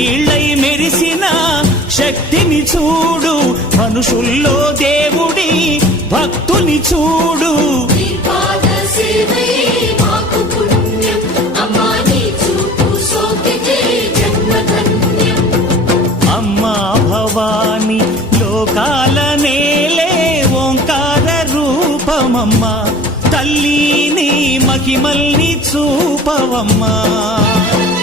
సూర్యుళ్ళై మెరిసిన శక్తిని చూడు. మనుషుల్లో దేవుడి భక్తుని చూడు. అమ్మా భవాని లోకాల నేలే ఓంకార రూపమమ్మా. తల్లి నీ మహిమల్ని చూపవమ్మా.